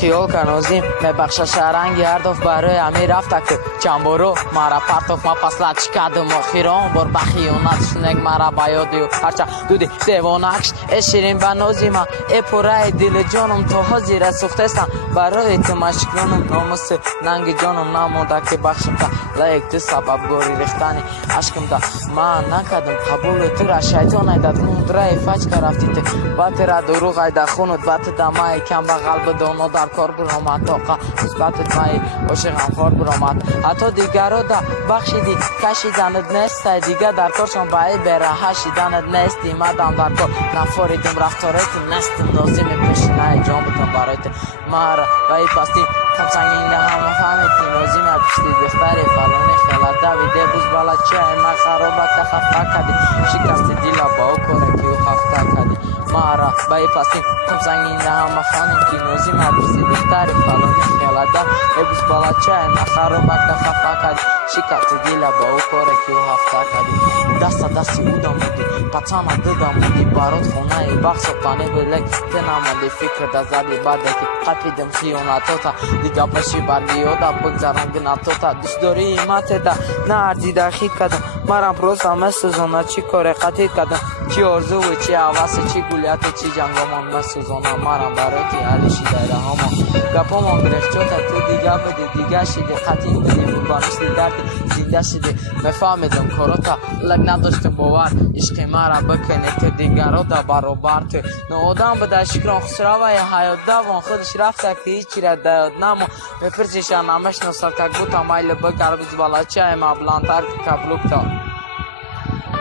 خیال کنازیم میبخشش رنگی هر دفعه برای همه رفته که چند بارو مرا پرتاف ما پسلت شکدم آخیران بار بخیونت شنگ مرا بیادی و هرچه دودی دیوانکش اشیرین بنازی من ای پره دل جانم تا حاضر سوخته استم برای تو مشکلانم ناموس ننگ جانم نمونده که بخشم تا لایک تو سبب گوری ریختنی عشقم تا من نکدم قبول تو را شیطان ایداد خونت رای فچ که رفتی تو بات را دروغ ایده خونت بات دمای کم به قلب دانو در کار برامد تاقا مثبتت مای عاشقم خوار برامد حتی دیگرو دا بخشیدی کشیدنت نیست دیگه در کارشان بایی بره هشیدنت نیستی مدام در کار نفاریدم رفتارایتیم نستم لازم پیشنه جان بودم برایت مارا بایی پستی کم سنگین همه فهمیدی لازم پشتی دختری فلانی خیلت دویده بوز بالا چه من خرابت خفه کدی شکستی دیلا با او کاره که او خفته کدی مارا بایی پستی کم سنگین همه فهمیدی لازم پشتی دختری فلانی خیلت دویده بوز بالا چه من خرابت خفه کدی شکستی دیلا با او کاره که او خفته کدی دست بودم بودی پتانه دادم بودی برات خونه بخش و تانه بلک تنامالی فکر دا زدی بعد که قپیدم خیوناتاتا دیگه بشی برگیادا بگذرم گناتاتا دوست داری ایمت دا نه ارزی دخیق کدم مرم پروس همه سوزانه چی کاره قطیق کدم چی آرزو و چی عوض چی گولیت چی جنگامان مسوزانه مرم براتی علیشی دایره هامان گپامان گرفچاتا تو دیگه بدی دیگه شیده قطیق بدی بانشتی دردی زنده شده مفهمیدم کاراتا لگ نداشتم باور عشق مرا بکنه تو دیگرا دا برابر تو نه آدم بده شکران خسرا و حیات دوان خودش رفته که هیچی را داد نمو بپرسیش نمش نصر که گوتا مایل بگر بز بالا چه ما بلانتر که کبلوک تا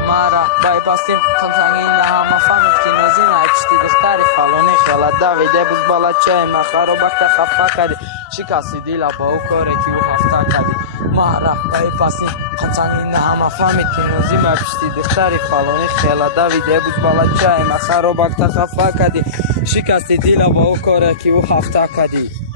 مرا بای پاستیم کم سنگین همه فهمید که نازیم اکشتی دختری فلانی خیالت دویده بز بالا چه ما خرابکت خفه کدی شکستی دیلا با او کاره که او هفته کدی مارا بای پاسیم خطانی همه فهمید که نازیم پشتی دختری فلانی خیلی دویده بود بالا چای ما خرابکت خفه کدی شکستی دیلا با او کاره که او هفته کدی